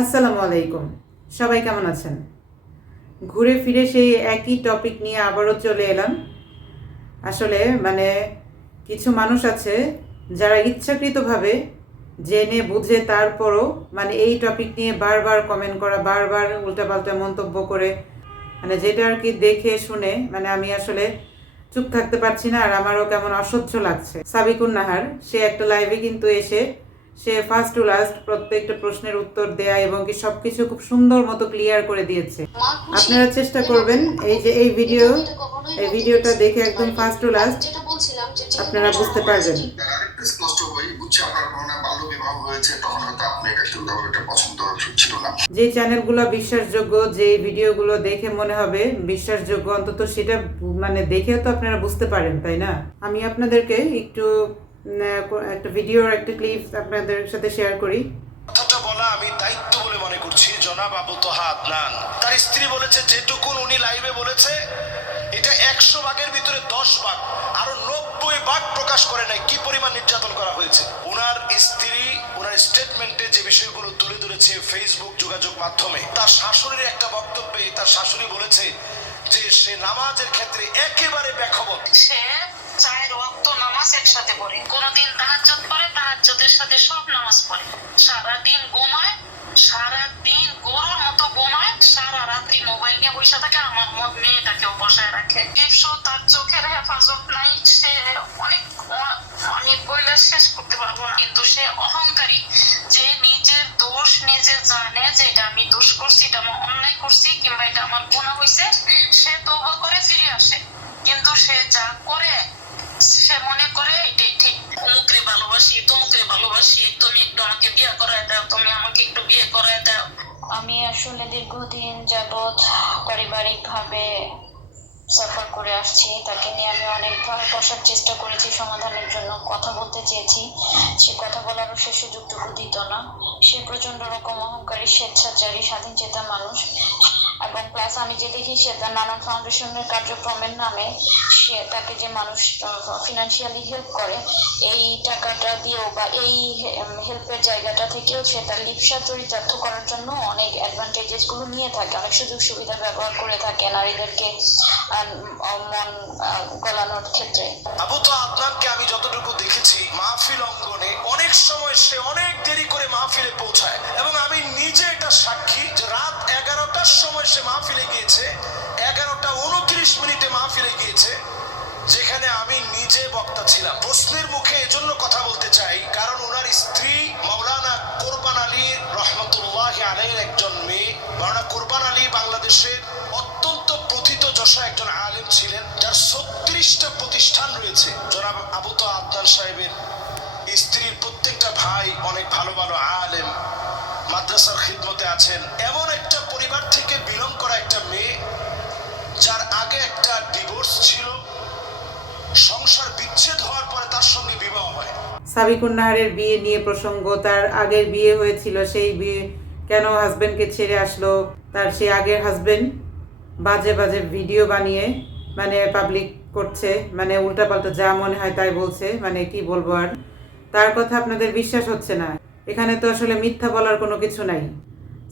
আসসালামু আলাইকুম। সবাই কেমন আছেন? ঘুরে ফিরে সেই একই টপিক নিয়ে আবারও চলে এলাম। আসলে কিছু মানুষ আছে যারা ইচ্ছাকৃতভাবে জেনে বুঝে তারপরও এই টপিক নিয়ে বারবার কমেন্ট করা, বারবার উল্টাপাল্টা মন্তব্য করে, যেটা আর কি দেখে শুনে আমি আসলে চুপ থাকতে পারছি না, আর আমারও কেমন অসহ্য লাগছে। সাবিকুন নাহার সে একটা লাইভে কিন্তু এসে সে ফার্স্ট টু লাস্ট প্রত্যেকটা প্রশ্নের উত্তর দেয়া এবং কি সবকিছু খুব সুন্দর মতো ক্লিয়ার করে দিয়েছে। আপনারা চেষ্টা করবেন এই যে এই ভিডিওটা দেখে একদম ফার্স্ট টু লাস্ট আপনারা বুঝতে পারবেন। যে চ্যানেলগুলো বিশ্বাসযোগ্য, যে ভিডিওগুলো দেখে মনে হবে বিশ্বাসযোগ্য, অন্তত সেটা দেখেও তো আপনারা বুঝতে পারেন, তাই না? আমি আপনাদেরকে একটু একটা ভিডিওর একটা ক্লিপ আপনাদের সাথে শেয়ার করি। কথাটা বলা আমি দায়িত্ব বলে মনে করছি। জনাব আবু তোহা আদনান, তার স্ত্রী বলেছে যেটুকুন উনি লাইভে বলেছে এটা 100 ভাগের ভিতরে 10 ভাগ, আরো 90 ভাগ প্রকাশ করে নাই কি পরিমাণ নির্যাতন করা হয়েছে। ওনার স্ত্রী ওনার স্টেটমেন্টে যে বিষয়গুলো তুলে ধরেছে ফেসবুক যোগাযোগ মাধ্যমে, তার শাশুড়ির একটা বক্তব্যে তার শাশুড়ি বলেছে যে সে নামাজের ক্ষেত্রে একেবারে বেখবর। সে 4 ওয়াক্ত নামাজ একসাথে পড়ে, কোনদিন তাহাজ্জুদ পড়ে, তাহাজ্জুদের সাথে সব নামাজ পড়ে, সারাদিন ঘুমায়, সারাদিন গরুর মতো ঘুমায়, সারা রাত্রি মোবাইল নিয়ে বসে থাকে, আমার মেয়েটাকেও বসায় রাখে। তার চোখের হেফাজত নাই। সে অনেক বইলে শেষ করতে পারবো না, কিন্তু সে অহংকারী, যে নিজের দোষ নিজে জানে যে এটা আমি দোষ করছি, এটা আমার অন্যায় করছি, কিংবা এটা আমার গুনাহ হয়েছে, সে তওবা করে ফিরে আসে। কিন্তু সে যা করে সে মনে করে এটাই ঠিক। অমুকরে ভালোবাসি, তমুকরে ভালোবাসি, তুমি একটু আমাকে বিয়ে করায় দাও, তুমি আমাকে একটু বিয়ে করায় দাও। আমি আসলে দীর্ঘদিন যাবৎ পারিবারিক ভাবে সাফার করে আসছি। তাকে নিয়ে আমি অনেকবার বসার চেষ্টা করেছি, সমাধানের জন্য কথা বলতে চেয়েছি, সে কথা বলারও সে সুযোগটুকু দিত না। সে প্রচন্ড রকম অহংকারী, স্বেচ্ছাচারী, স্বাধীন চেতা মানুষ। এবং প্লাস আমি যে দেখি সে তার নানান ফাউন্ডেশনের কার্যক্রমের নামে সে তাকে যে মানুষ ফিনান্সিয়ালি হেল্প করে, এই টাকাটা দিয়েও বা এই হেল্পের জায়গাটা থেকেও সে তার লিপসা চরিতার্থ করার জন্য অনেক অ্যাডভান্টেজেস গুলো নিয়ে থাকে, অনেক সুযোগ সুবিধা ব্যবহার করে থাকে নারীদেরকে মন গলানোর ক্ষেত্রে। আবু তো আদনানকে আমি যতটুকু দেখেছি মাহফিল অঙ্গনে অনেক সময় সে অনেক দেরি করে মাহফিলে পৌঁছায়, এবং আমি নিজে এটা সাক্ষী যে রাত 11টার সময় সে মাহফিলে গিয়েছে, 11টা 29 মাহফিলে গিয়েছে, যেখানে আমি নিজে বক্তা ছিলাম। প্রশ্নের মুখে এজন্য কথা বলতে চাই কারণ ওনার স্ত্রী মাওলানা কোরবান আলী রহমতুল্লাহ আলাইহির একজন মেয়ে। মাওলানা কোরবান আলী বাংলাদেশের অত্যন্ত প্রথিত যশা একজন আলেম ছিলেন, যার 36টা প্রতিষ্ঠান রয়েছে। জনাব আবু তো আদনান সাহেবের স্ত্রীর প্রত্যেকটা ভাই অনেক ভালো ভালো আলেম, মাদ্রাসার খিদমতে আছেন। এমন একটা পরিবার থেকে বিলং করা একটা মেয়ে, যার আগে একটা ডিভোর্স ছিল, সংসার বিচ্ছেদ হওয়ার পরে তার সঙ্গে বিবাহ হয়। সাবিকুন নাহারের বিয়ে নিয়ে প্রসঙ্গ, তার আগের বিয়ে হয়েছিল, সেই বিয়ে কেন হাজবেন্ডকে ছেড়ে আসলো, তার সেই আগের হাজবেন্ড বাজে বাজে ভিডিও বানিয়ে পাবলিক করছে, উল্টাপাল্টা যা মনে হয় তাই বলছে, কি বলবো আর। তার কথা আপনাদের বিশ্বাস হচ্ছে না। এখানে তো আসলে মিথ্যা বলার কোনো কিছু নাই।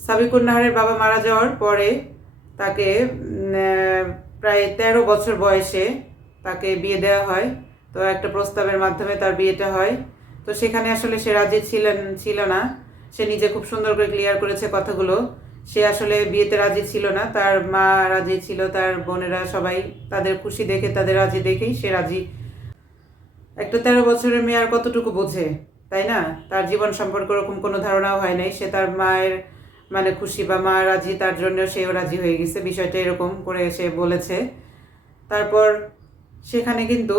সাবিকুন নাহারের বাবা মারা যাওয়ার পরে তাকে প্রায় 13 বছর বয়সে তাকে বিয়ে দেওয়া হয়। তো একটা প্রস্তাবের মাধ্যমে তার বিয়েটা হয়। তো সেখানে আসলে সে রাজি ছিল না। সে নিজে খুব সুন্দর করে ক্লিয়ার করেছে কথাগুলো। সে আসলে বিয়েতে রাজি ছিল না, তার মা রাজি ছিল, তার বোনেরা সবাই তাদের খুশি দেখে, তাদের রাজি দেখেই সে রাজি। একটা 13 বছরের মেয়ে আর কতটুকু বোঝে, তাই না? তার জীবন সম্পর্কে ওরকম কোনো ধারণাও হয় নাই। সে তার মায়ের খুশি বা মা রাজি, তার জন্য সেও রাজি হয়ে গেছে, বিষয়টা এরকম করে সে বলেছে। তারপর সেখানে কিন্তু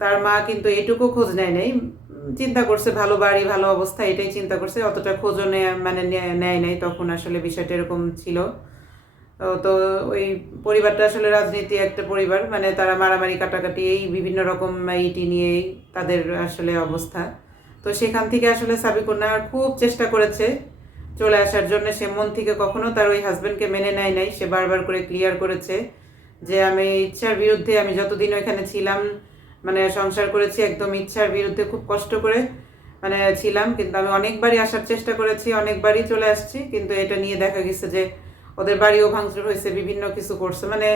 তার মা কিন্তু এটুকু খোঁজ নেয় নাই, চিন্তা করছে ভালো বাড়ি ভালো অবস্থা, এটাই চিন্তা করছে, অতটা খোঁজও নেয় নাই। তখন আসলে বিষয়টা এরকম ছিল। তো ওই পরিবারটা আসলে রাজনীতি একটা পরিবার, তারা মারামারি কাটাকাটি এই বিভিন্ন রকম ইটি নিয়েই তাদের আসলে অবস্থা। তো সেখান থেকে আসলে সাবিকুন নাহার খুব চেষ্টা করেছে চলে আসার জন্য। সে মন থেকে কখনো তার ওই হাজব্যান্ডকে মেনে নেয় নাই। সে বারবার করে ক্লিয়ার করেছে যে আমি ইচ্ছার বিরুদ্ধে, আমি যতদিন ওইখানে ছিলাম সংসার করেছি একদম ইচ্ছার বিরুদ্ধে, খুব কষ্ট করে মানে ছিলাম, কিন্তু আমি অনেকবারই আসার চেষ্টা করেছি, অনেকবারই চলে আসছি, কিন্তু এটা নিয়ে দেখা গেছে যে ওদের বাড়িও ভাঙচুর হয়েছে, বিভিন্ন কিছু করছে, মানে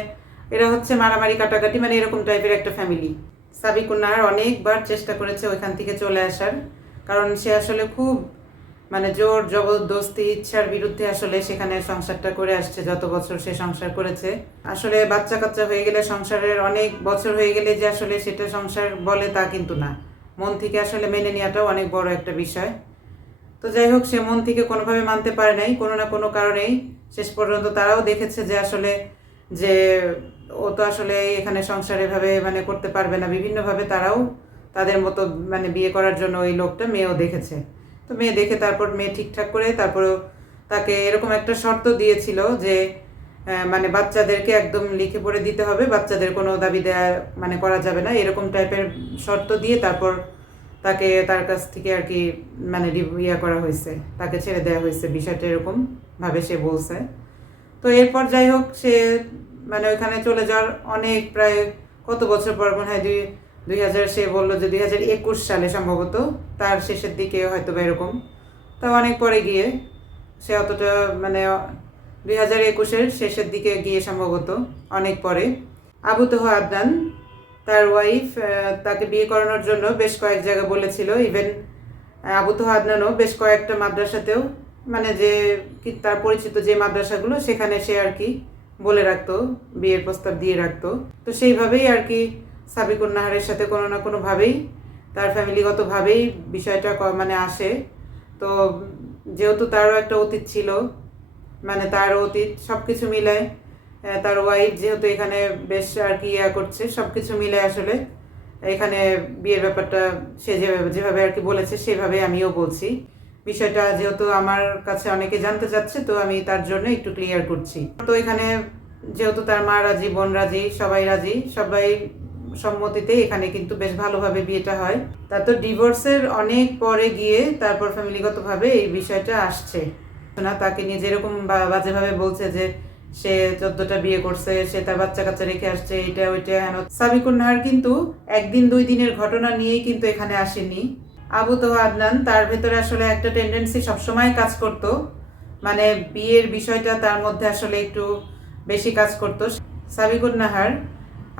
এরা হচ্ছে মারামারি কাটাকাটি, মানে এরকম টাইপের একটা ফ্যামিলি। সাবিকুন নাহার অনেকবার চেষ্টা করেছে ওইখান থেকে চলে আসার, কারণ সে আসলে খুব মানে জোর জবরদস্তি ইচ্ছার বিরুদ্ধে আসলে সেখানে সংসারটা করে আসছে। যত বছর সে সংসার করেছে, আসলে বাচ্চা কাচ্চা হয়ে গেলে, সংসারের অনেক বছর হয়ে গেলে যে আসলে সেটা সংসার বলে তা কিন্তু না, মন থেকে আসলে মেনে নেওয়াটাও অনেক বড় একটা বিষয়। তো যাই হোক, সে মন থেকে কোনোভাবে মানতে পারে নাই, কোনো না কোনো কারণেই। শেষ পর্যন্ত তারাও দেখেছে যে আসলে যে ও তো আসলে এখানে সংসার এভাবে মানে করতে পারবে না, বিভিন্নভাবে তারাও তাদের মতো মানে বিয়ে করার জন্য ওই লোকটা মেয়েও দেখেছে। তো মেয়ে দেখে তারপর মেয়ে ঠিকঠাক করে তারপরেও তাকে এরকম একটা শর্ত দিয়েছিল যে মানে বাচ্চাদেরকে একদম লিখে পড়ে দিতে হবে, বাচ্চাদের কোনো দাবি দেয়া মানে করা যাবে না, এরকম টাইপের শর্ত দিয়ে তারপর তাকে তার কাছ থেকে আর কি মানে ইয়া করা হয়েছে, তাকে ছেড়ে দেওয়া হয়েছে, বিষয়টা এরকম ভাবে সে বলছে। তো এরপর যাই হোক, সে মানে ওইখানে চলে যাওয়ার অনেক প্রায় কত বছর পর, মনে হয় 2000, সে বললো যে 2021 সালে সম্ভবত, তার শেষের দিকে হয়তো বা এরকম, তা অনেক পরে গিয়ে সে অতটা মানে 2021-এর শেষের দিকে গিয়ে সম্ভবত, অনেক পরে আবু তোহা আদনান তার ওয়াইফ তাকে বিয়ে করানোর জন্য বেশ কয়েক জায়গা বলেছিল। ইভেন আবু তোহা আদনানও বেশ কয়েকটা মাদ্রাসাতেও, মানে যে কি তার পরিচিত যে মাদ্রাসাগুলো, সেখানে সে আর কি বলে রাখতো, বিয়ের প্রস্তাব দিয়ে রাখতো। তো সেইভাবেই আর কি সাবিকুন নাহারের সাথে কোনো না কোনোভাবেই তার ফ্যামিলিগতভাবেই বিষয়টা মানে আসে। তো যেহেতু তারও একটা অতীত ছিল, মানে তার অতীত সব কিছু মিলায়, তার ওয়াইফ যেহেতু এখানে বেশ আর কি ইয়া করছে, সব কিছু মিলে আসলে এখানে বিয়ের ব্যাপারটা সে যেভাবে আর কি বলেছে সেভাবে আমিও বলছি। বিষয়টা যেহেতু আমার কাছে অনেকে জানতে চাচ্ছে, তো আমি তার জন্য একটু ক্লিয়ার করছি। তো এখানে যেহেতু তার মা রাজি, বোন রাজি, সবাই সম্মতিতে এখানে কিন্তু বেশ ভালোভাবে বিয়েটা হয়। তার তো ডিভোর্সের অনেক পরে গিয়ে তারপর ফ্যামিলিগতভাবে এই বিষয়টা আসছে না। তাকে নিয়ে যেরকম বাজেভাবে বলছে যে সে 14টা বিয়ে করছে, সে তার বাচ্চা কাচ্চা রেখে আসছে, এটা ওইটা হেন। সাবিকুন নাহার কিন্তু একদিন 2 দিনের ঘটনা নিয়েই কিন্তু এখানে আসেনি। আবু তোহা আদনান, তার ভেতরে আসলে একটা টেন্ডেন্সি সবসময় কাজ করত, মানে বিয়ের বিষয়টা তার মধ্যে আসলে একটু বেশি কাজ করত। সাবিকুন নাহার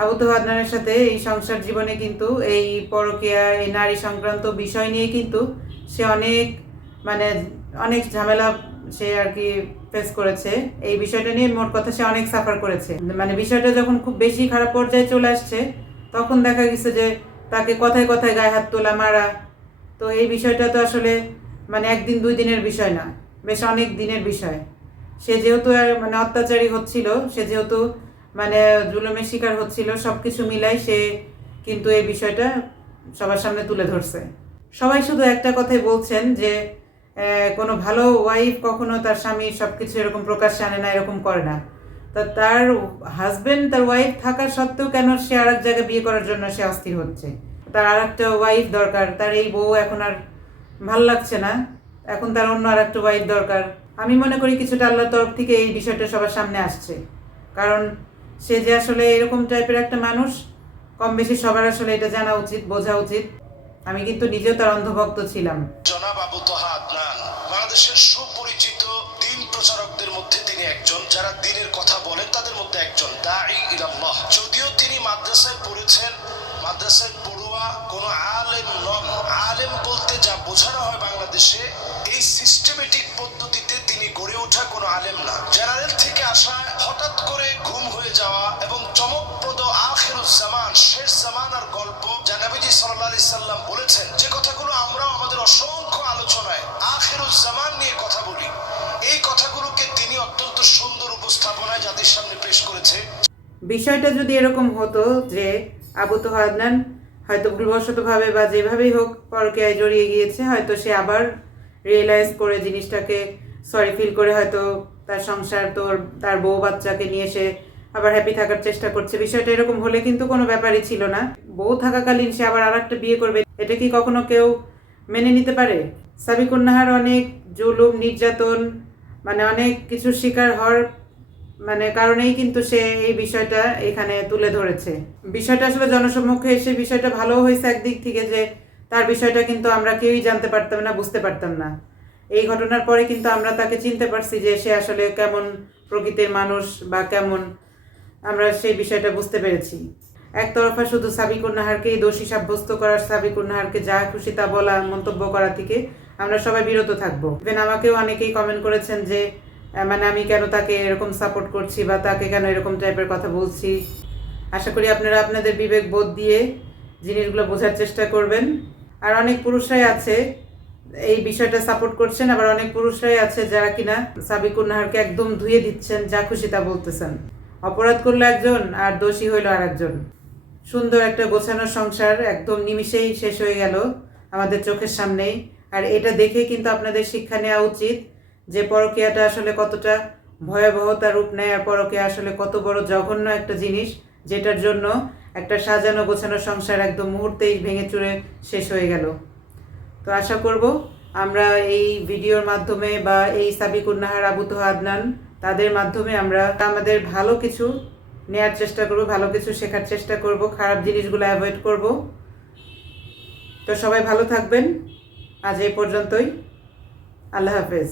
আবু তোহা আদনানের সাথে এই সংসার জীবনে কিন্তু এই পরকীয়া, এই নারী সংক্রান্ত বিষয় নিয়ে কিন্তু সে অনেক ঝামেলা সে আর কি ফেস করেছে। এই বিষয়টা নিয়ে মোট কথা সে অনেক সাফার করেছে। মানে বিষয়টা যখন খুব বেশি খারাপ পর্যায়ে চলে আসছে, তখন দেখা গেছে যে তাকে কথায় কথায় গায়ে হাত তোলা, মারা। তো এই বিষয়টা তো আসলে মানে 1 দিন 2 দিনের বিষয় না, বেশ অনেক দিনের বিষয়। সে যেহেতু মানে অত্যাচারী হচ্ছিল, সে যেহেতু মানে জুলুমের শিকার হচ্ছিল, সব কিছু মিলাই সে কিন্তু এই বিষয়টা সবার সামনে তুলে ধরছে। সবাই শুধু একটা কথাই বলছেন যে কোনো ভালো ওয়াইফ কখনো তার স্বামীর সব কিছু এরকম প্রকাশ্যে আনে না, এরকম করে না। তা তার হাজবেন্ড, তার ওয়াইফ থাকা সত্ত্বেও কেন সে আর এক জায়গায় বিয়ে করার জন্য সে অস্থির হচ্ছে? তার আর একটা ওয়াইফ দরকার, তার এই বউ এখন আর ভাল লাগছে না, এখন তার অন্য আর একটা ওয়াইফ দরকার। আমি মনে করি কিছুটা আল্লাহর তরফ থেকে এই বিষয়টা সবার সামনে আসছে, কারণ সে যে আসলে এরকম টাইপের একটা মানুষ, কম বেশি সবার আসলে এটা জানা উচিত, বোঝা উচিত। আমি কিন্তু নিজেও তার অন্ধভক্ত ছিলাম। জনাব আবু তোহা আদনান বাংলাদেশের সুপরিচিত দ্বীন প্রচারকদের মধ্যে তিনি একজন, যারা দ্বীনের কথা বলেন তাদের মধ্যে একজন, দাঈ ইলাল্লাহ। যদিও তিনি মাদ্রাসায় পড়েছেন, মাদ্রাসায় পড়ুয়া কোনো আলেম নন। আলেম বলতে যা বোঝানো হয় বাংলাদেশে, এই সিস্টেমেটিক পদ্ধতিতে তিনি গড়ে ওঠা কোনো আলেম না। জেনারেল থেকে আসা, হঠাৎ করে ঘুম হয়ে যাওয়া এবং চমকপ্রদ আখিরুজ্জামান, শেষ জামানার গল্প, যা নবীজি সাল্লাল্লাহু আলাইহি সাল্লাম বলেছেন, যে কথাগুলো আমরাও আমাদের অসংখ্য আলোচনায় আখিরুজ্জামান নিয়ে কথা বলি, এই কথাগুলোকে তিনি অত্যন্ত সুন্দর উপস্থাপনায় জাতির সামনে পেশ করেছে। বিষয়টা যদি এরকম হতো যে আবু তোহা আদনান হয়তো ভুলবশতভাবে বা যেভাবেই হোক পরকীয়ায় জড়িয়ে গিয়েছে, হয়তো সে আবার রিয়েলাইজ করে জিনিসটাকে সরি ফিল করে হয়তো তার সংসার, তার বউ বাচ্চাকে নিয়ে সে আবার হ্যাপি থাকার চেষ্টা করছে, বিষয়টা এরকম হলে কিন্তু কোনো ব্যাপারই ছিল না। বউ থাকাকালীন সে আবার আরেকটা বিয়ে করবে, এটা কি কখনো কেউ মেনে নিতে পারে? সাবিকুন নাহার অনেক জুলুম, নির্যাতন, মানে অনেক কিছুর শিকার হওয়ার মানে কারণেই কিন্তু সে এই বিষয়টা এখানে তুলে ধরেছে। বিষয়টা আসলে জনসম্মুখে এসে বিষয়টা ভালো হয়েছে একদিক থেকে, যে তার বিষয়টা কিন্তু আমরা কেউই জানতে পারতাম না, বুঝতে পারতাম না। এই ঘটনার পরে কিন্তু আমরা তাকে চিনতে পারছি যে সে আসলে কেমন প্রকৃতির মানুষ বা কেমন, আমরা সেই বিষয়টা বুঝতে পেরেছি। একতরফা শুধু সাবিকুন নাহারকেই দোষী সাব্যস্ত করা, সাবিকুন নাহারকে যা খুশি তা বলা, মন্তব্য করা থেকে আমরা সবাই বিরত থাকবো। ইভেন আমাকেও অনেকেই কমেন্ট করেছেন যে মানে আমি কেন তাকে এরকম সাপোর্ট করছি বা তাকে কেন এরকম টাইপের কথা বলছি। আশা করি আপনারা আপনাদের বিবেক বোধ দিয়ে জিনিসগুলো বোঝার চেষ্টা করবেন। আর অনেক পুরুষরাই আছে এই বিষয়টা সাপোর্ট করছেন, আবার অনেক পুরুষরাই আছে যারা কিনা সাবিকুন নাহারকে একদম ধুয়ে দিচ্ছেন, যা খুশি তা বলতেছেন। অপরাধ করলো একজন আর দোষী হইল আর একজন। সুন্দর একটা গোছানো সংসার একদম নিমিষেই শেষ হয়ে গেল আমাদের চোখের সামনেই। আর এটা দেখে কিন্তু আপনাদের শিক্ষা নেওয়া উচিত যে পরকীয়াটা আসলে কতটা ভয়াবহতা রূপ নেয়, আর পরকীয়া আসলে কত বড় জঘন্য একটা জিনিস, যেটার জন্য একটা সাজানো গোছানো সংসার একদম মুহূর্তেই ভেঙে চুরে শেষ হয়ে গেল। তো আশা করব আমরা এই ভিডিওর মাধ্যমে বা এই সাবিকুন নাহার, আবু তোহা আদনান, তাদের মাধ্যমে আমরা আমাদের ভালো কিছু নেয়ার চেষ্টা করব, ভালো কিছু শেখার চেষ্টা করব, খারাপ জিনিসগুলো অ্যাভয়েড করব। তো সবাই ভালো থাকবেন। আজ এই পর্যন্তই। আল্লাহ হাফেজ।